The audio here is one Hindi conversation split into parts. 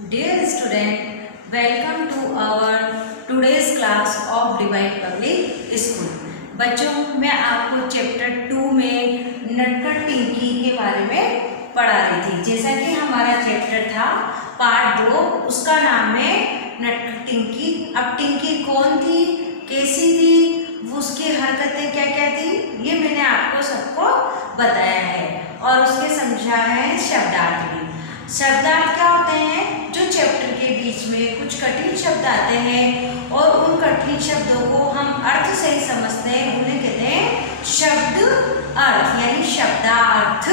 Dear student, welcome to our today's class of Divine Public School. बच्चों, मैं आपको चैप्टर 2 में नटखट टिंकी के बारे में पढ़ा रही थी। जैसा कि हमारा चैप्टर था पार्ट 2, उसका नाम है नटखट टिंकी। अब टिंकी कौन थी, कैसी थी, उसकी हरकतें क्या क्या थी, ये मैंने आपको सबको बताया है और उसके समझाया है शब्दार्थ भी। शब्दार्थ क्या होते हैं? जो चैप्टर के बीच में कुछ कठिन शब्द आते हैं और उन कठिन शब्दों को हम अर्थ सही समझते हैं, उन्हें कहते हैं शब्द अर्थ यानी शब्दार्थ।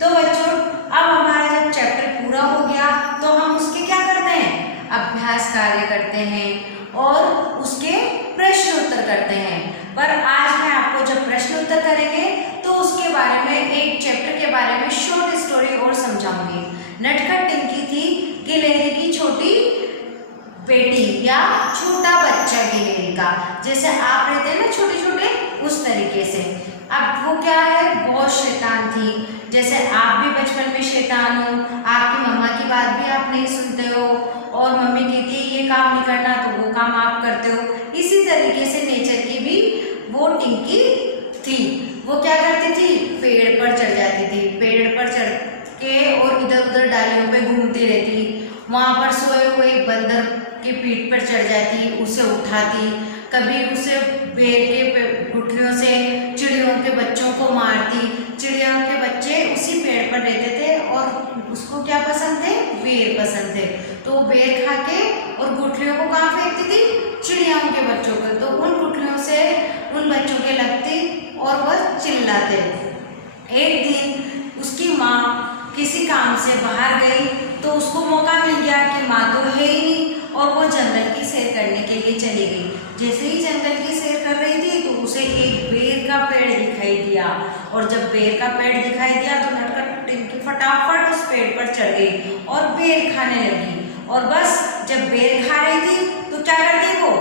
तो बच्चों, अब हमारा जब चैप्टर पूरा हो गया तो हम उसके क्या करते हैं? अभ्यास कार्य करते हैं और उसके प्रश्न उत्तर करते हैं। पर आज मैं आपको जब प्रश्न उत्तर करेंगे तो उसके बारे में, एक चैप्टर के बारे में शॉर्ट स्टोरी और समझाऊंगी। नटखट टिंकी थी गिलहरी की छोटी बेटी या छोटा बच्चा गिलहरी का, जैसे आप रहते हैं ना छोटे छोटे, उस तरीके से। अब वो क्या है, बहुत शैतान थी। जैसे आप भी बचपन में शैतान हो, आपकी मम्मा की बात भी आप नहीं सुनते हो और मम्मी कहती है ये काम नहीं करना तो वो काम आप करते हो। इसी तरीके से नेचर की भी वो टिंकी थी। वो क्या करती थी? पेड़ पर चढ़ जाती थी, पेड़ पर चढ़ के और इधर उधर डालियों पे घूमती रहती। वहाँ पर सोए हुए बंदर की पीठ पर चढ़ जाती, उसे उठाती, कभी उसे बेर के गुठलियों से चिड़ियों के बच्चों को मारती। चिड़ियों के बच्चे उसी पेड़ पर रहते थे और उसको क्या पसंद थे? बेर पसंद थे। तो वो बेर खा के और गुठलियों को कहाँ फेंकती थी? चिड़ियों के बच्चों को। तो उन गुठलियों से उन बच्चों के लगती और वह चिल्लाते। एक दिन उसकी माँ किसी काम से बाहर गई तो उसको मौका मिल गया कि माँ तो है ही नहीं और वो जंगल की सैर करने के लिए चली गई। जैसे ही जंगल की सैर कर रही थी तो उसे एक बेर का पेड़ दिखाई दिया और जब बेर का पेड़ दिखाई दिया तो नटखट टिंकी फटाफट उस पेड़ पर चढ़ गई और बेर खाने लगी। और बस जब बेर खा रही थी तो क्या करती वो?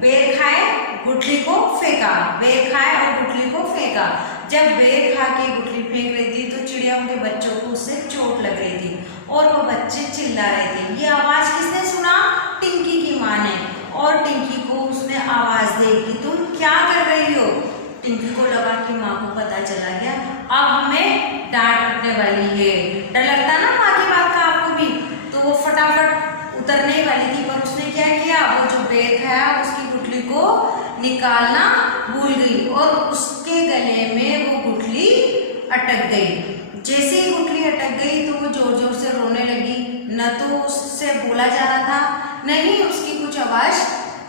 बेर खाए गुठली को फेंका, बेर खाए और गुठली को फेंका। जब बेर खा के गुठली फेंक रही थी तो चिड़ियों के बच्चों को उससे चोट लग रही थी और वो बच्चे चिल्ला रहे थे। ये आवाज़ किसने सुना? टिंकी की माँ ने। और टिंकी को उसने आवाज़ दी कि तुम क्या कर रही हो? टिंकी को लगा कि माँ को पता चला गया, अब हमें डांट पड़ने वाली है। डर लगता ना माँ की बात का आपको भी। तो वो फटाफट उतरने वाली थी पर उसने क्या किया? वो जो बेर खाया उसकी गुठली को निकालना भूल गई और उसके गले में वो गुठली अटक गई। जैसे ही गुठली अटक गई तो वो जोर जोर से रोने लगी। न तो उससे बोला जा रहा था, न ही उसकी कुछ आवाज़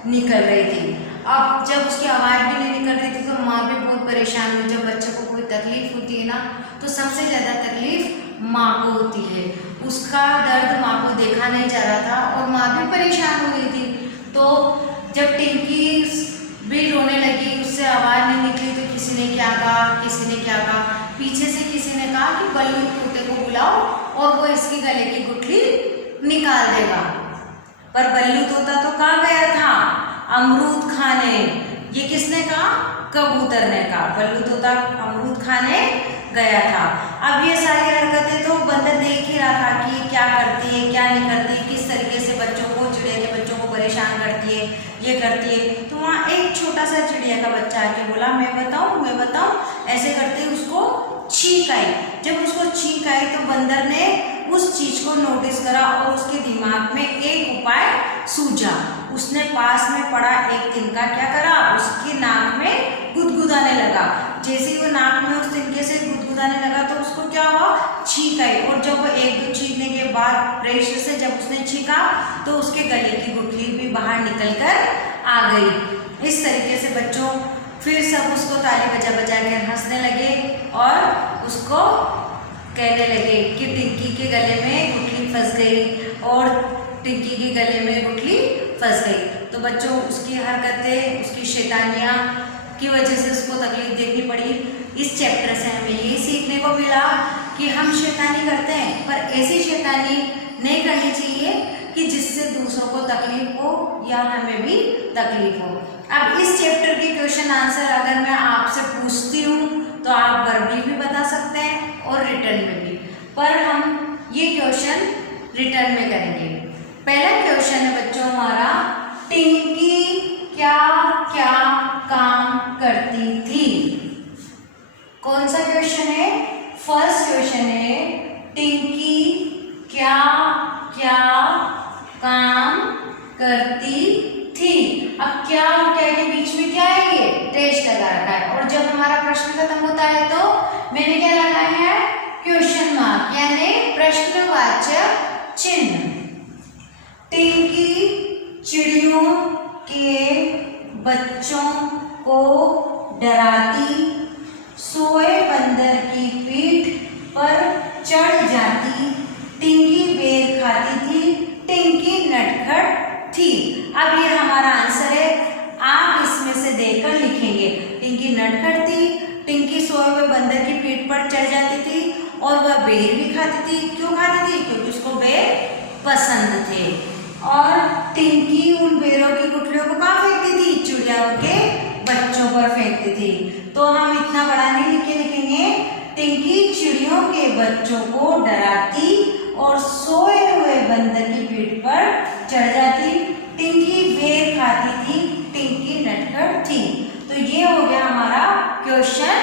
निकल रही थी। अब जब उसकी आवाज़ भी नहीं निकल रही थी तो माँ भी बहुत परेशान हुई। जब बच्चे को कोई तकलीफ होती है ना तो सबसे ज़्यादा तकलीफ माँ को होती है। उसका दर्द माँ को देखा नहीं जा रहा था और माँ भी परेशान हो गई थी। तो जब टिंकी भी रोने लगी, उससे आवाज़ नहीं निकली तो किसी ने क्या कहा, किसी ने क्या कहा, पीछे से किसी ने कहा कि बल्लू तोते को बुलाओ और वो इसकी गले की गुठली निकाल देगा। पर बल्लू तोता तो कहाँ गया था? अमरूद खाने। ये किसने कहा? कबूतर ने कहा। बल्लू तोता अमरूद खाने गया था। अब ये सारी हरकतें तो बंदर देख ही रहा था कि क्या करती है, क्या नहीं करती, किस तरीके से बच्चों को, चिड़िया के बच्चों को परेशान करती है, ये करती है। तो वहाँ एक छोटा सा चिड़िया का बच्चा आके बोला मैं बताऊँ। ऐसे करते उसको छींक आई। जब उसको छींक आई तो बंदर ने उस चीज़ को नोटिस करा और उसके दिमाग में एक उपाय सूझा। उसने पास में पड़ा एक तिनका क्या करा? उसकी नाक में गुदगुदाने लगा। जैसे ही वो नाक में उस तिनके से गुदगुदाने लगा तो उसको क्या हुआ? छींक आई। और जब वो एक दो छींकने के बाद प्रेशर से जब उसने छींका तो उसके गले की गुठली भी बाहर निकल कर आ गई। इस तरीके से बच्चों फिर सब उसको ताली बजा बजा कर हंसने लगे और उसको कहने लगे कि टिंकी के गले में गुठली फंस गई और टिंकी के गले में गुठली फंस गई। तो बच्चों उसकी हरकतें, उसकी शैतानियाँ की वजह से उसको तकलीफ देखनी पड़ी। इस चैप्टर से हमें ये सीखने को मिला कि हम शैतानी करते हैं पर ऐसी शैतानी नहीं करनी चाहिए कि जिससे दूसरों को तकलीफ हो या हमें भी तकलीफ हो। अब इस चैप्टर के क्वेश्चन आंसर अगर मैं आपसे पूछती हूँ तो आप वर्बली भी बता सकते हैं और रिटर्न में भी। पर हम ये क्वेश्चन रिटर्न में करेंगे। पहला क्वेश्चन है बच्चों हमारा, टिंकी क्या क्या काम करती थी। कौन सा क्वेश्चन है? फर्स्ट क्वेश्चन है, टिंकी क्या क्या काम करती थी। अब क्या और क्या के बीच में क्या है? ये टेस्ट लगा रखा है, और जब हमारा प्रश्न खत्म होता है तो मैंने क्या लगाया है? क्वेश्चन मार्क, यानी प्रश्नवाचक चिन्ह। टिंकी चिड़ियों के बच्चों को डराती, सोए बंदर की पीठ पर चढ़ जाती, टिंकी बेर खाती थी, टिंकी नटखट थी। अब ये हमारा आंसर है, आप इसमें से देखकर लिखेंगे। टिंकी नटखट थी, टिंकी सोए हुए बंदर की पीठ पर चढ़ जाती थी, और वह बेर भी खाती थी। क्यों खाती थी? क्योंकि उसको बेर पसंद थे। और टिंकी उन बेरों की गुठलियों को कहाँ फेंकती थी? चिड़ियाओं के बच्चों पर फेंकती थी। तो हम इतना बड़ा नहीं लिखेंगे, टिंकी चिड़ियों के बच्चों को डराती और सोए हुए बंदर की पीठ पर चढ़ जाती, टिंकी बेर खाती थी, टिंकी नटखट थी। तो ये हो गया हमारा क्वेश्चन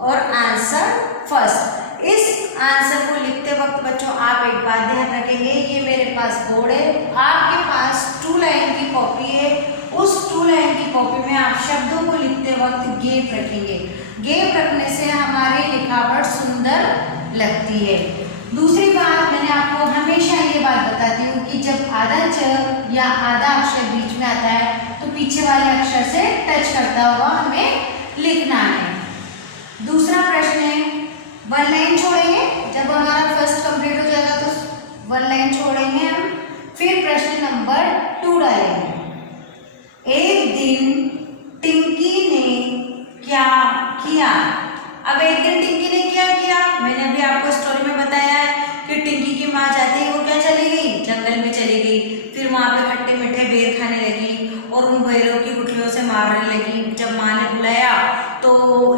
और आंसर फर्स्ट। इस आंसर को लिखते वक्त बच्चों आप एक बात ध्यान रखेंगे, ये मेरे पास बोर्ड है, आपके पास 2 लाइन की कॉपी है। उस 2 लाइन की कॉपी में आप शब्दों को लिखते वक्त गैप रखेंगे। गैप रखने से हमारी लिखावट सुंदर लगती है। दूसरी बात, मैंने आपको हमेशा ये बात बताती हूँ कि जब आधा च या आधा अक्षर बीच में आता है तो पीछे वाले अक्षर से टच करता हुआ हमें लिखना है। दूसरा प्रश्न है, 1 लाइन छोड़ेंगे। जब हमारा फर्स्ट कंप्लीट हो जाएगा तो 1 लाइन छोड़ेंगे हम। फिर प्रश्न नंबर 2 डालेंगे। एक दिन टिंकी ने क्या किया। अब एक दिन टिंकी ने क्या किया? मैंने अभी आपको स्टोरी में बताया है कि टिंकी की माँ जाते ही वो क्या चली गई? जंगल में चली गई। फिर वहाँ पे खट्टे मीठे बेर खाने लगी और उन बेरों की गुठलियों से मारने लगी। जब माँ ने बुलाया तो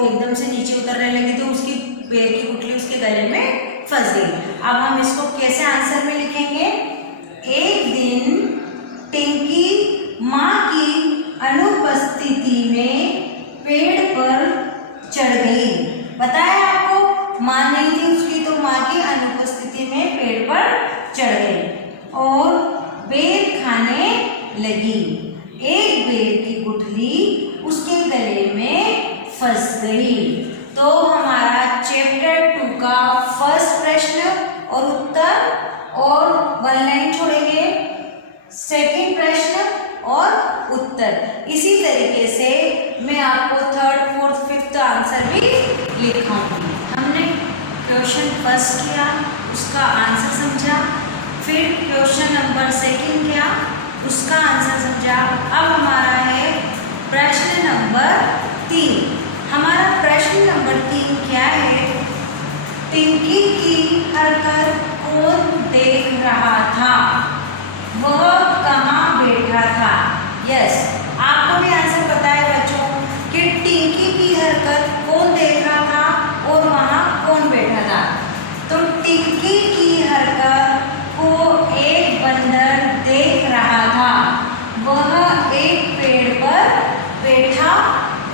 एकदम से नीचे उतरने लगी तो उसकी बेर की गुठली उसके गले में फंस गई। अब हम इसको कैसे आंसर में लिखेंगे? एक दिन टिंकी माँ की अनुपस्थिति में पेड़ पर चढ़ गई। बताया आपको, माँ नहीं थी उसकी, तो माँ की अनुपस्थिति में पेड़ पर चढ़ गई और बेर खाने लगी। एक बेर की गुठली उसके गले में फंस गई। तो हमारा चैप्टर 2 का फर्स्ट प्रश्न और उत्तर और 1 लाइन छोड़ेंगे, सेकंड प्रश्न और उत्तर। इसी तरीके से मैं आपको 3rd, 4th, 5th आंसर भी लिखाऊंगी। हमने क्वेश्चन फर्स्ट किया, उसका आंसर समझा, फिर क्वेश्चन नंबर 2 किया, उसका आंसर समझा। अब हमारा है प्रश्न नंबर 3। हमारा प्रश्न नंबर 3 क्या है? टिंकी की हरकत कौन देख रहा था? वह कहाँ बैठा था? यस, आपको भी आंसर पता है बच्चों कि टिंकी की हरकत कौन देख रहा था और वहाँ कौन बैठा था। तो टिंकी की हरकत को एक बंदर देख रहा था। वह एक पेड़ पर बैठा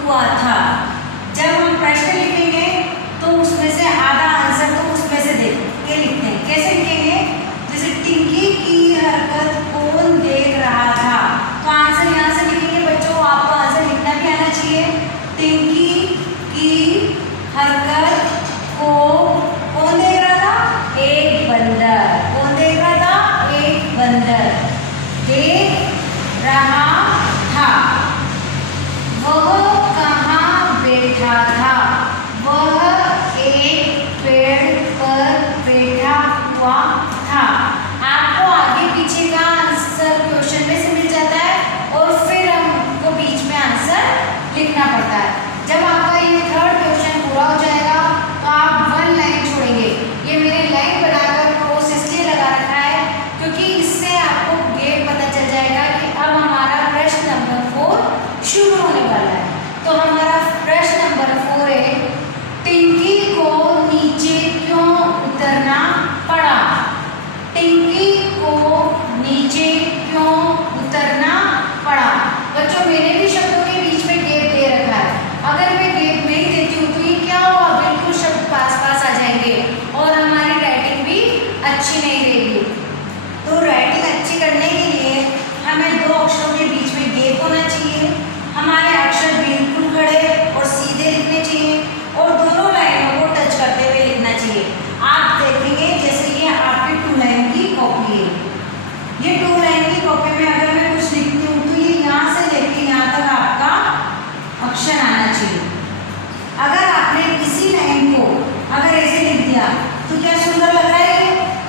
हुआ था। जब हम प्रश्न लिखेंगे तो उसमें से आधा आंसर तो उसमें से देख के लिखते हैं। कैसे लिखेंगे? जैसे टिंकी की हरकत कौन देख रहा था, तो आंसर यहाँ से लिखेंगे बच्चों। आपको आंसर लिखना भी आना चाहिए। टिंकी की हरकत को कौन देख रहा था? एक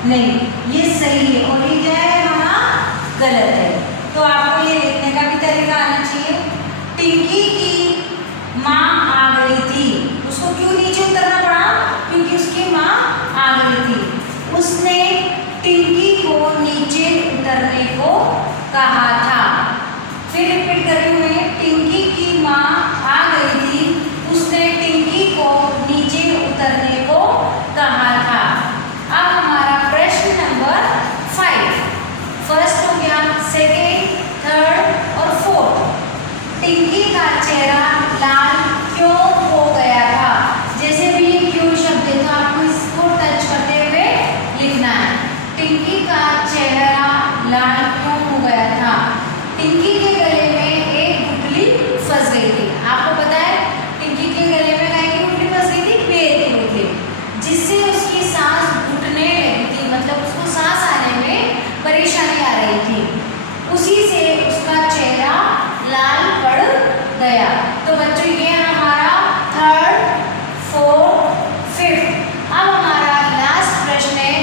नहीं, ये सही है और ये क्या है वहाँ गलत है। तो आपको ये लिखने का भी तरीका आना चाहिए। टिंकी की माँ आ गई थी। उसको क्यों नीचे उतरना पड़ा? क्योंकि उसकी माँ आ गई थी। उसने टिंकी को नीचे उतरने को कहा था। फिर रिपीट कर रही हूँ मैं, टिंकी की माँ आ गई थी। उसने टिंकी को नीचे उतरने को कहा था। अब हमारा प्रश्न नंबर 5, फर्स्ट हो गया, सेकेंड, थर्ड और फोर्थ। टिंकी का चेहरा लाल क्यों हो गया था? जैसे भी ये क्यों शब्द है तो आपको इसको टच करते हुए लिखना है। टिंकी का चेहरा लाल क्यों हो गया था? टिंकी के गले में एक गुठली फंस गई थी। आपको पता है टिंकी के गले में काय की गुठली फंस गई थी? पेड़ की गुठली, जिससे उसकी सांस घुटने लगी थी, मतलब उसको सांस आने में परेशानी आ रही थी। उसी से उसका चेहरा लाल पड़ गया। तो बच्चों ये हमारा थर्ड, फोर्थ, फिफ्थ। अब हमारा लास्ट प्रश्न है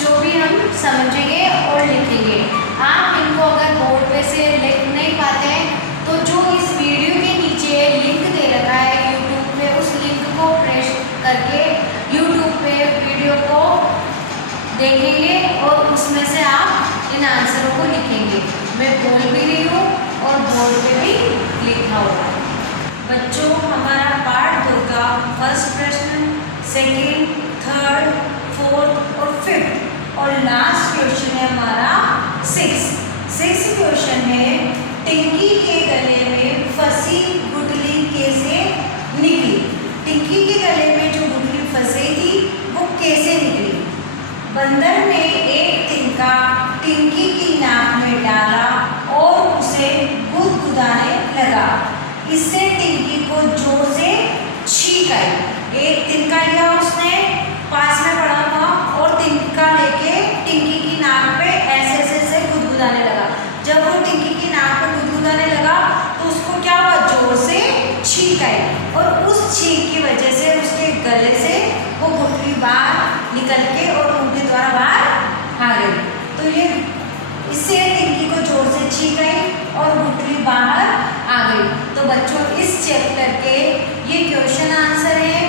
जो भी हम समझेंगे और लिखेंगे। आप इनको अगर बोर्ड पे से लिख नहीं पाते हैं तो जो इस वीडियो के नीचे लिंक दे रखा है यूट्यूब पे, उस लिंक को प्रेस करके यूट्यूब पे वीडियो को देखेंगे और उसमें से आप इन आंसरों को लिखेंगे। मैं बोल भी रही हूँ और बोर्ड पे भी लिखा हुआ है। बच्चों हमारा पार्ट 2 का फर्स्ट प्रश्न, सेकेंड, थर्ड, फोर्थ और फिफ्थ और लास्ट क्वेश्चन है हमारा 6 क्वेश्चन है, टिंकी के गले में फंसी गुठली कैसे निकली? टिंकी के गले में जो गुठली फंसी थी वो कैसे निकली? बंदर ने एक तिनका टिंकी की नाक में डाला और उसे गुदगुदाने लगा। इससे टिंकी को जोर से छींक आई। एक तिनका लिया उसने, पास में पड़ा था और तिनका लेके टिंकी की नाक पे ऐसे ऐसे गुदगुदाने लगा। जब वो टिंकी की नाक पे गुदगुदाने लगा तो उसको क्या हुआ? जोर से छींक आई और उस छींक की वजह से उसके गले से वो गुठली बाहर निकल के और उनके द्वारा बाहर आ गई। तो ये इससे टिंकी को जोर से छींक आई और गुठली बाहर आ गई। तो बच्चों इस चैप्टर के ये क्वेश्चन आंसर है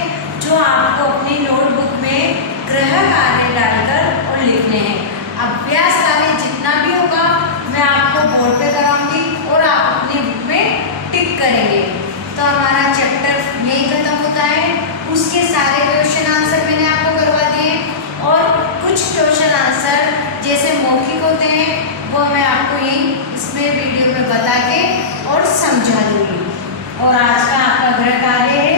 जो आपको अपनी नोटबुक में गृह कार्य डालकर और लिखने हैं। अभ्यास कार्य जितना भी होगा मैं आपको बोर्ड पे कराऊंगी और आप अपनी बुक में टिक करेंगे। तो हमारा चैप्टर यही खत्म होता है। उसके सारे क्वेश्चन आंसर मैंने आपको करवा दिए और कुछ क्वेश्चन आंसर जैसे मौखिक होते हैं वो मैं आपको यही इसमें वीडियो में बता के और समझा दूंगी। और आज का आपका गृह कार्य है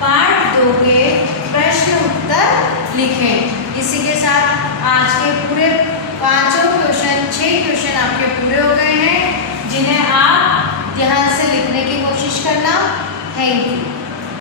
पार्ट 2 के प्रश्न उत्तर लिखें। इसी के साथ आज के पूरे 5 क्वेश्चन 6 क्वेश्चन आपके पूरे हो गए हैं जिन्हें आप ध्यान से लिखने की कोशिश करना। Thank you.